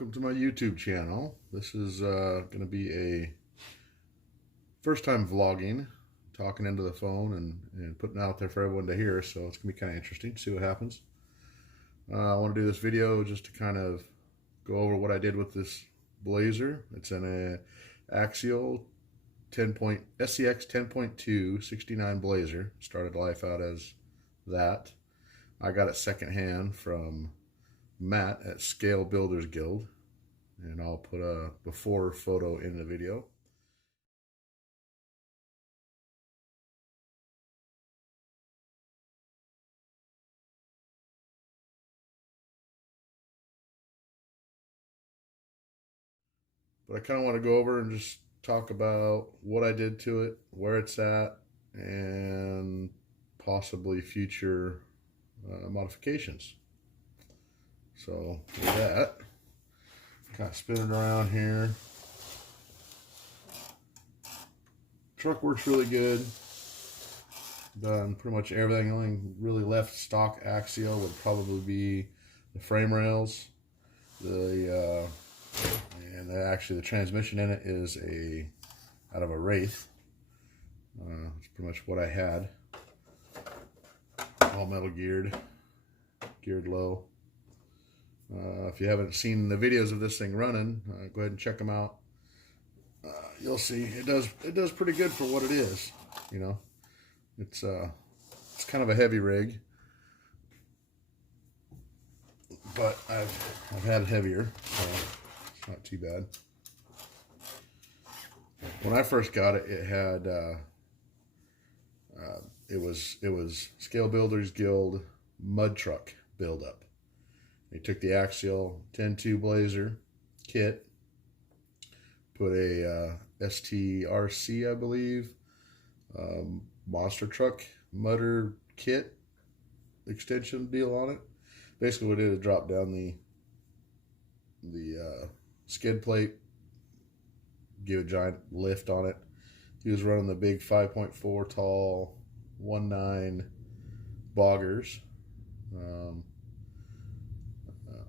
welcome to my YouTube channel. This is going to be a first time vlogging, talking into the phone and putting it out there for everyone to hear, so it's going to be kind of interesting to see what happens. I want to do this video just to kind of go over what I did with this blazer. It's an AXIAL SCX10.2 69 blazer. Started life out as that. I got it secondhand from Matt at Scale Builders Guild, and I'll put a before photo in the video. But I kind of want to go over and just talk about what I did to it, where it's at, and possibly future modifications. So with that, kind of spin it around here. Truck works really good. Done pretty much everything. The only really left stock AXIAL would probably be the frame rails. Actually the transmission in it is out of a Wraith. It's pretty much what I had. All metal geared low. If you haven't seen the videos of this thing running, go ahead and check them out. You'll see it does pretty good for what it is. You know, it's kind of a heavy rig, but I've had heavier, so it's not too bad. When I first got it, it had it was Scale Builders Guild mud truck buildup. They took the AXIAL 10.2 blazer kit, put a STRC, I believe, monster truck mudder kit extension deal on it. Basically what it did is drop down the skid plate, give a giant lift on it. He was running the big 5.4 tall 1.9 boggers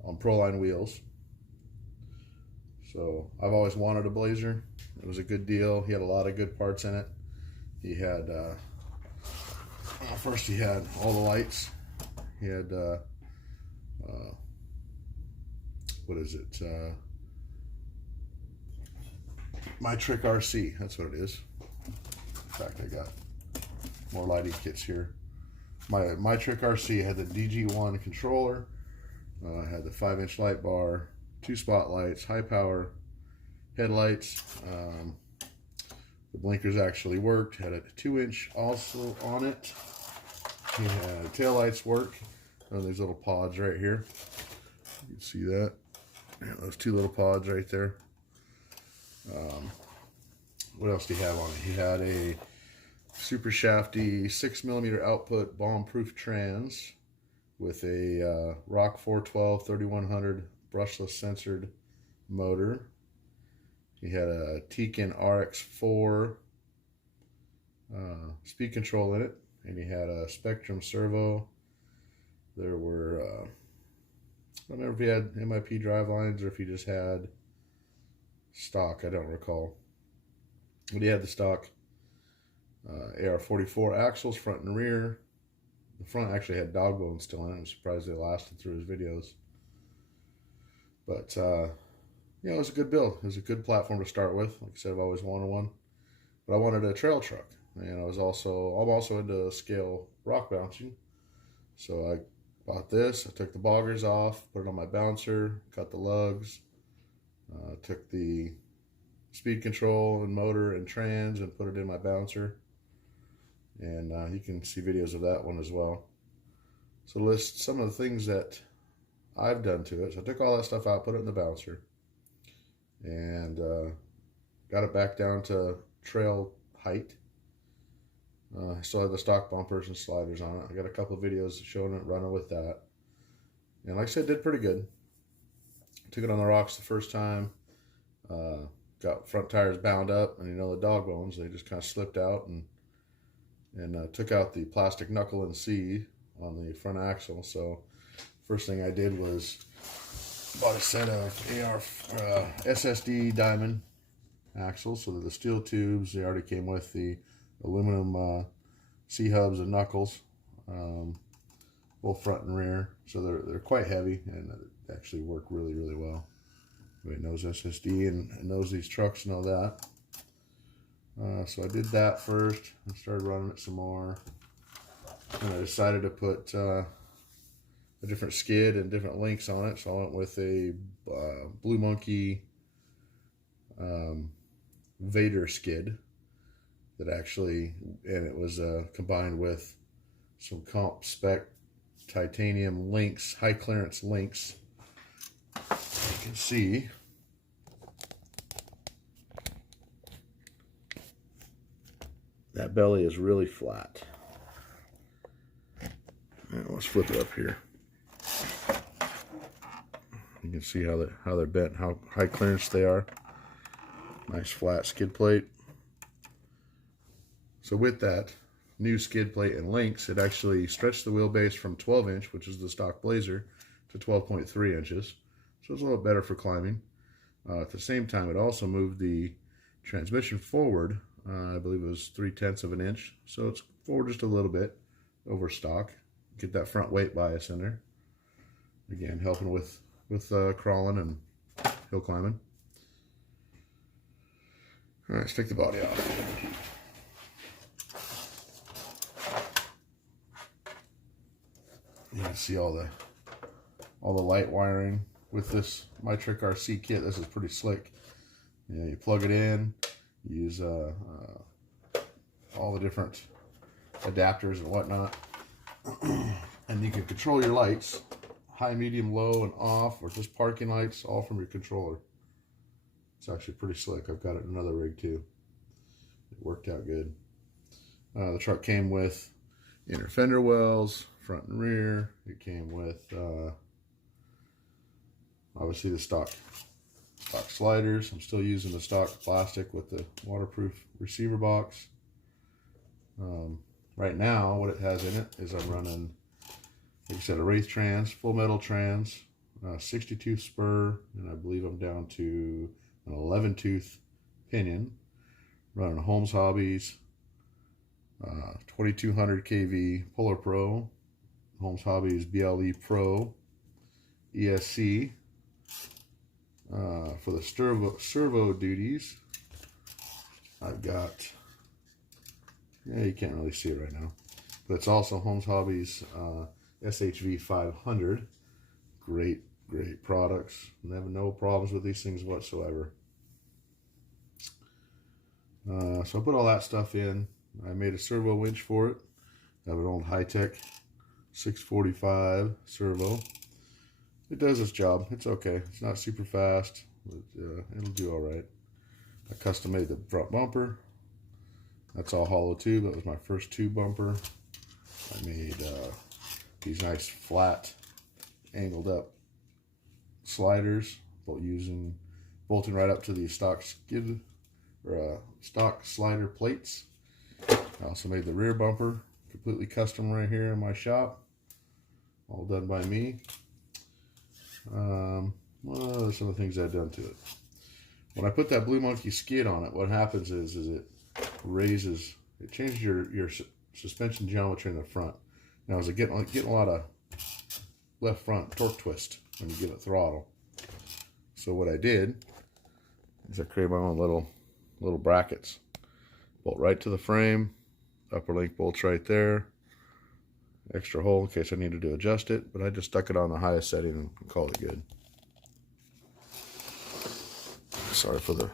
on Proline wheels. So I've always wanted a blazer. It was a good deal. He had a lot of good parts in it. He had first he had all the lights. He had what is it? My Trick RC. That's what it is. In fact, I got more lighting kits here. My Trick RC had the DG1 controller. Had the 5-inch light bar, 2 spotlights, high power headlights. The blinkers actually worked. Had a 2-inch also on it. He had tail lights work. These little pods right here. You can see that. Yeah, those 2 little pods right there. What else do you have on it? He had a super shafty 6mm output bomb-proof trans with a Rock 412 3100 brushless censored motor. He had a Tekin RX4 speed control in it, and he had a Spectrum servo. There were I don't remember if he had MIP drive lines or if he just had stock. I don't recall, but he had the stock AR-44 axles front and rear. The front actually had dog bones still in it. I'm surprised they lasted through his videos. But yeah, it was a good build. It was a good platform to start with. Like I said, I've always wanted one, but I wanted a trail truck, and I'm also into scale rock bouncing. So I bought this. I took the boggers off, put it on my bouncer, cut the lugs, took the speed control and motor and trans and put it in my bouncer. And you can see videos of that one as well. So list some of the things that I've done to it. So I took all that stuff out, put it in the bouncer, and got it back down to trail height. I still have the stock bumpers and sliders on it. I got a couple of videos showing it running with that. And like I said, did pretty good. Took it on the rocks the first time. Got front tires bound up, and you know the dog bones, they just kind of slipped out, and took out the plastic knuckle and C on the front axle. So first thing I did was bought a set of SSD diamond axles. So they're the steel tubes. They already came with the aluminum C-hubs and knuckles, both front and rear. So they're quite heavy and actually work really, really well. Everybody knows SSD and knows these trucks, know that. So I did that first. I started running it some more. And I decided to put a different skid and different links on it. So I went with a Blue Monkey Vader skid that actually, and it was combined with some comp spec titanium links, high clearance links. You can see that belly is really flat. Let's flip it up here. You can see how they're bent, how high clearance they are. Nice flat skid plate. So with that new skid plate and links, it actually stretched the wheelbase from 12 inch, which is the stock Blazer, to 12.3 inches. So it's a little better for climbing. At the same time, it also moved the transmission forward. I believe it was 3/10 of an inch. So it's forward just a little bit over stock. Get that front weight bias in there. Again, helping with crawling and hill climbing. All right, let's take the body off. You can see all the light wiring with this My Trick RC kit. This is pretty slick. You plug it in, use all the different adapters and whatnot, and you can control your lights, high, medium, low, and off, or just parking lights, all from your controller. It's actually pretty slick. I've got it in another rig too. It worked out good. The truck came with inner fender wells, front and rear. It came with obviously the stock sliders. I'm still using the stock plastic with the waterproof receiver box. Right now, what it has in it is I'm running, like I said, a Wraith trans, full metal trans, 62 spur, and I believe I'm down to an 11 tooth pinion. Running a Holmes Hobbies 2200 kV Polar Pro, Holmes Hobbies BLE Pro ESC. For the servo duties, I've got, yeah, you can't really see it right now, but it's also Holmes Hobbies SHV 500. Great products. Never no problems with these things whatsoever. So I put all that stuff in. I made a servo winch for it. I have an old high-tech 645 servo. It does its job. It's okay. It's not super fast, but it'll do all right. I custom made the front bumper. That's all hollow tube. That was my first tube bumper. I made these nice flat, angled up sliders, bolting right up to the stock skid or stock slider plates. I also made the rear bumper, completely custom right here in my shop, all done by me. What are some of the things I've done to it? When I put that Blue Monkey skid on it, what happens is it raises, it changes your suspension geometry in the front. Now, is it getting a lot of left front torque twist when you give it throttle. So what I did is I created my own little brackets. Bolt right to the frame, upper link bolts right there. Extra hole in case I needed to adjust it, but I just stuck it on the highest setting and called it good. Sorry for the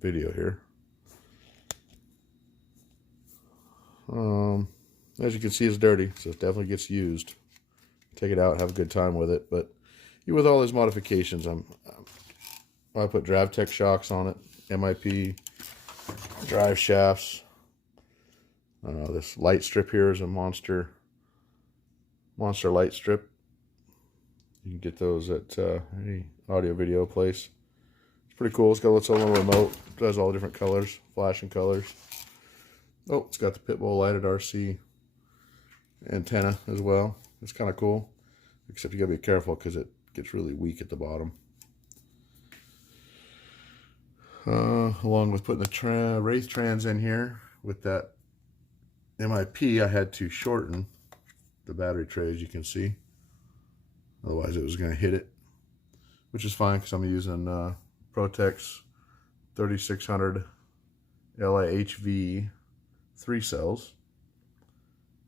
video here. As you can see, it's dirty, so it definitely gets used. Take it out, have a good time with it. But with all these modifications, I put DriveTech shocks on it, MIP drive shafts. This light strip here is a monster light strip. You can get those at any audio video place. It's pretty cool. It's got its own little remote. It does all different colors, flashing colors. Oh, it's got the Pitbull lighted RC antenna as well. It's kind of cool, except you gotta be careful because it gets really weak at the bottom. Along with putting the race trans in here with that MIP, I had to shorten the battery tray, as you can see. Otherwise it was going to hit it, which is fine because I'm using Protex 3600 LIHV 3 cells.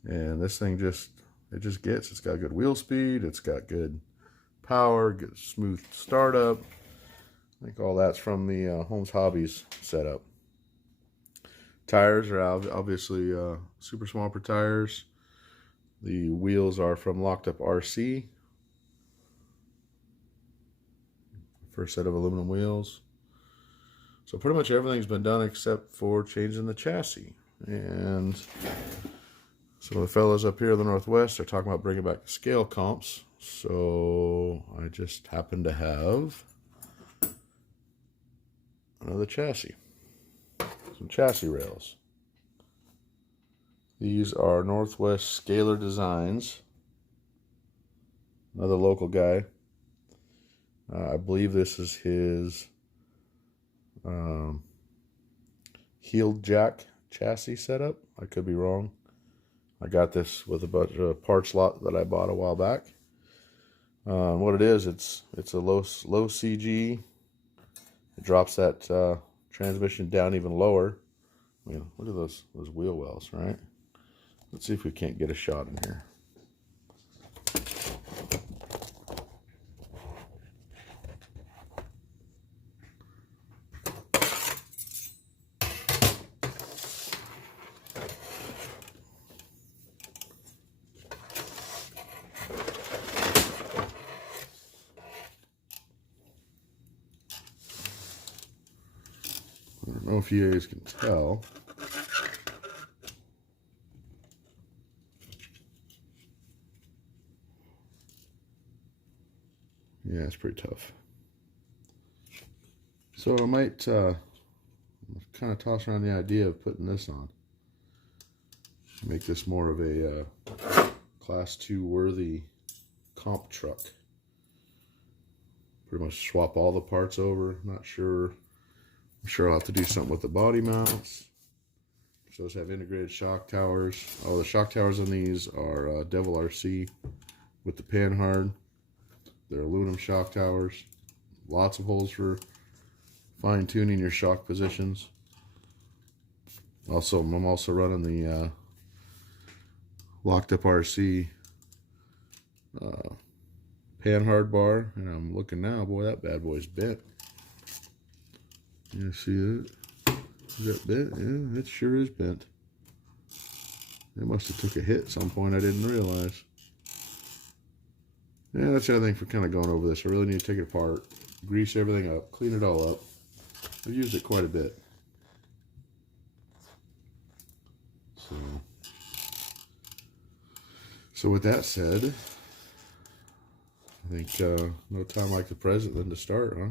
And this thing it's got good wheel speed, it's got good power, good smooth startup. I think all that's from the Holmes Hobbies setup. Tires are obviously Super Swamper tires. The wheels are from Locked Up RC. First set of aluminum wheels. So pretty much everything's been done except for changing the chassis. And some of the fellows up here in the Northwest are talking about bringing back the scale comps. So I just happen to have another chassis. Some chassis rails. These are Northwest Scalar Designs. Another local guy. I believe this is his heeled jack chassis setup. I could be wrong. I got this with a bunch of parts lot that I bought a while back. What it is, it's a low CG. It drops that transmission down even lower. I mean, look at those wheel wells, right? Let's see if we can't get a shot in here. I don't know if you guys can tell. Yeah, it's pretty tough. So I might kind of toss around the idea of putting this on. Make this more of a Class 2 worthy comp truck. Pretty much swap all the parts over. Not sure. I'm sure I'll have to do something with the body mounts. So those have integrated shock towers. All the shock towers on these are Devil RC with the panhard. They're aluminum shock towers. Lots of holes for fine-tuning your shock positions. I'm also running the Locked Up RC panhard bar, and I'm looking now. Boy, that bad boy's bent. You see that? Is that bent? Yeah, it sure is bent. It must have took a hit at some point I didn't realize. Yeah, that's the other thing for kind of going over this. I really need to take it apart, grease everything up, clean it all up. I've used it quite a bit. So with that said, I think no time like the present than to start, huh?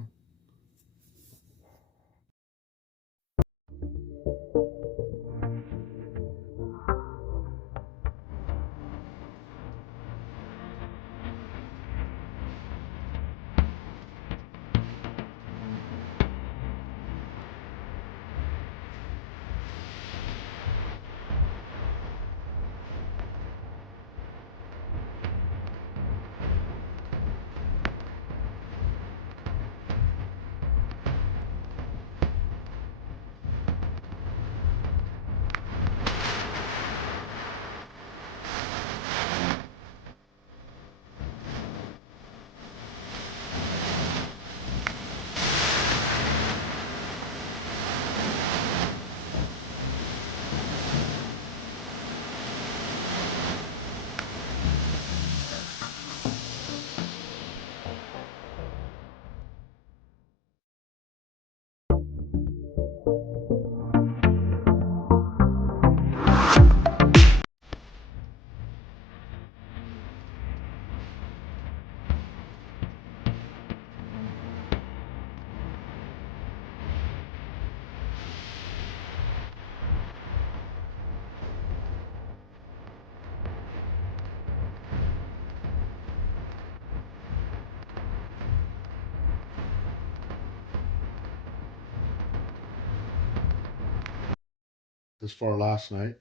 this far last night.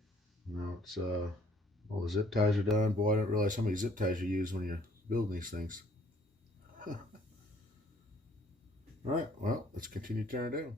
Now it's all the zip ties are done. Boy, I didn't realize how many zip ties you use when you're building these things. All right, well, let's continue tearing down.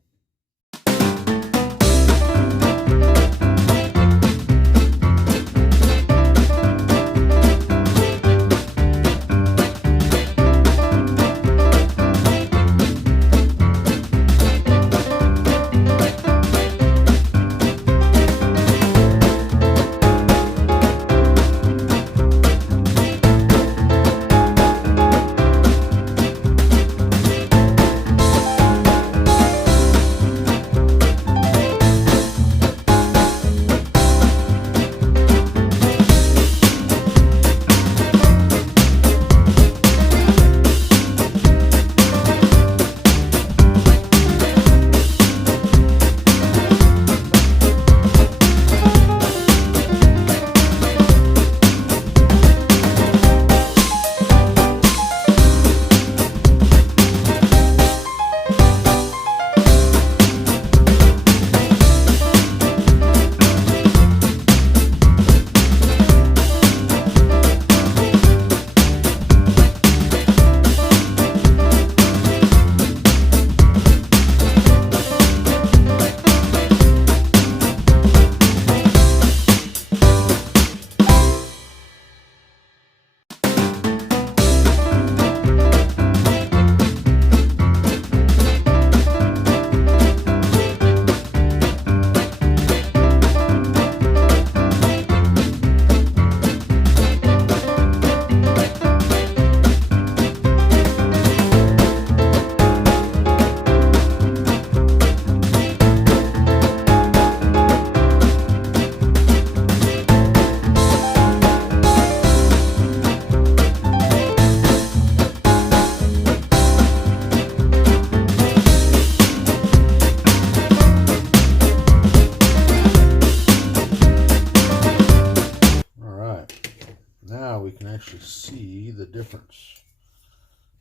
Now we can actually see the difference.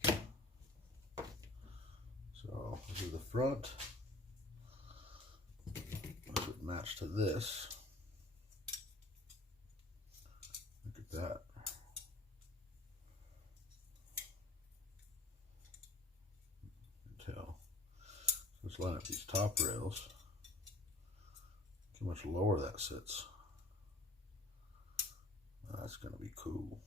So this is the front. Does it match to this? Look at that. You can tell. Let's line up these top rails. Look how much lower that sits. That's going to be cool.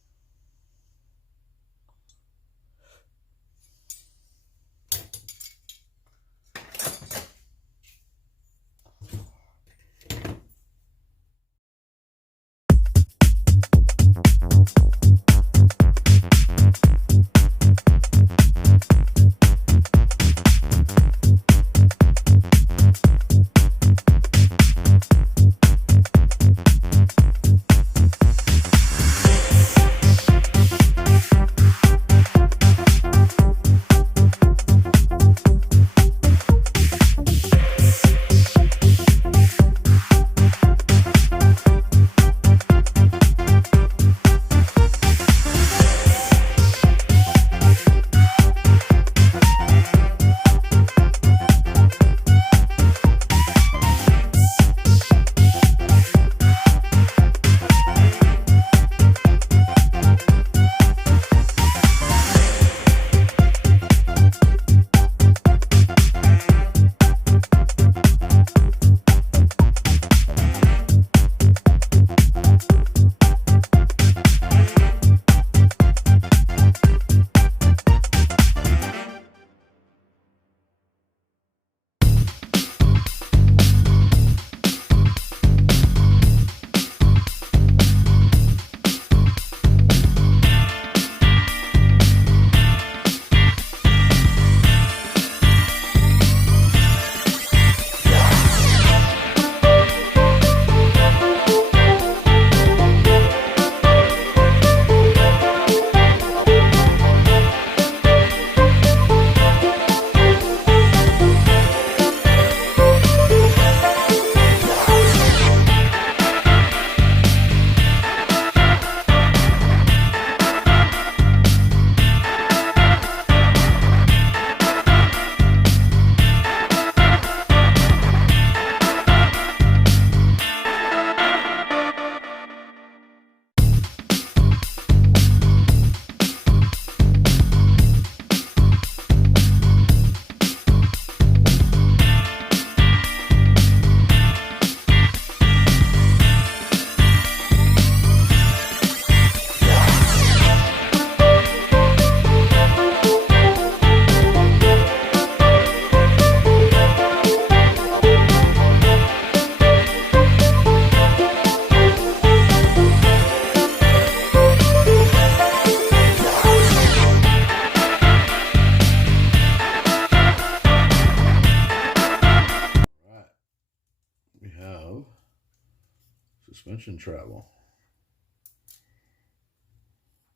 suspension travel.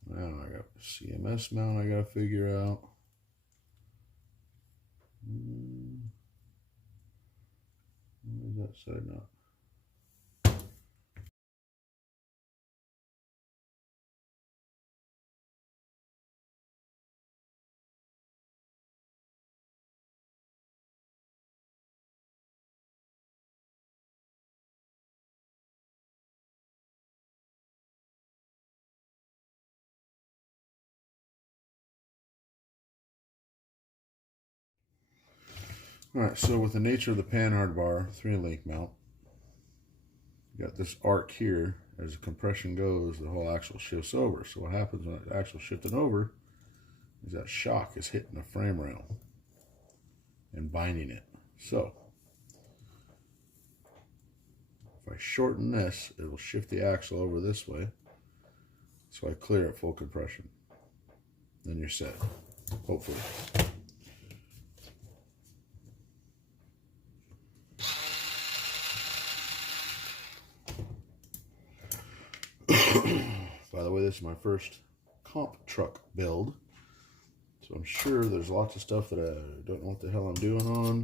Now I got the CMS mount I gotta figure out. Where's that side nut? Alright, so with the nature of the panhard bar 3-link mount, you got this arc here. As the compression goes, the whole axle shifts over. So what happens when the axle shifting over is that shock is hitting the frame rail and binding it. So if I shorten this, it will shift the axle over this way. So I clear at full compression. Then you're set, hopefully. By the way, this is my first comp truck build, so I'm sure there's lots of stuff that I don't know what the hell I'm doing on,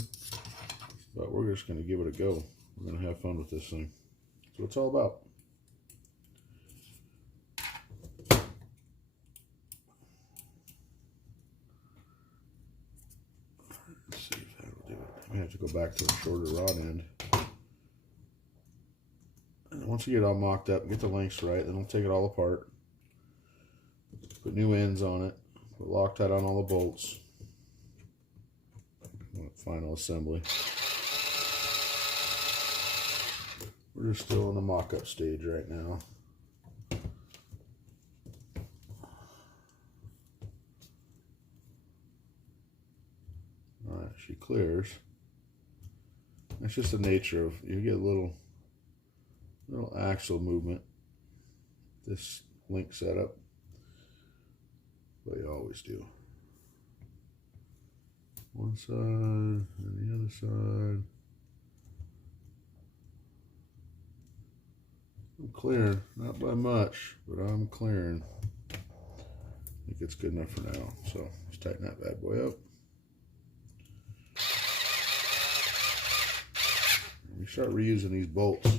but we're just going to give it a go. We're going to have fun with this thing. That's what it's all about. Let's see if that'll do it. I may have to go back to a shorter rod end. And once you get it all mocked up, get the lengths right, then we'll take it all apart. Put new ends on it. Put Loctite on all the bolts. Final assembly. We're just still in the mock-up stage right now. Alright, she clears. That's just the nature of, you get a little axle movement. This link setup. But you always do. One side and the other side. I'm clearing, not by much, but I'm clearing. I think it's good enough for now. So let's tighten that bad boy up. When you start reusing these bolts,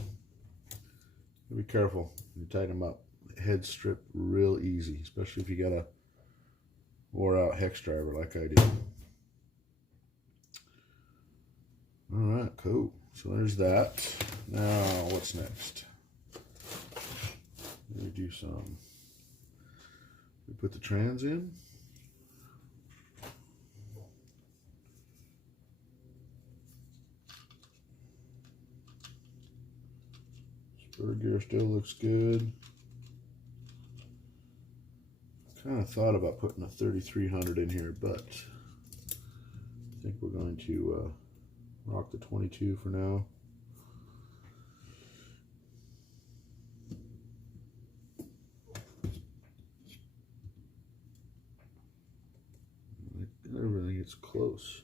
be careful. You tighten them up. Head strip real easy, especially if you got a wore out hex driver like I do. Alright, cool. So there's that. Now, what's next? We do some. We put the trans in. Spur gear still looks good. Kind of thought about putting a 3300 in here, but I think we're going to rock the 22 for now. Everything is close.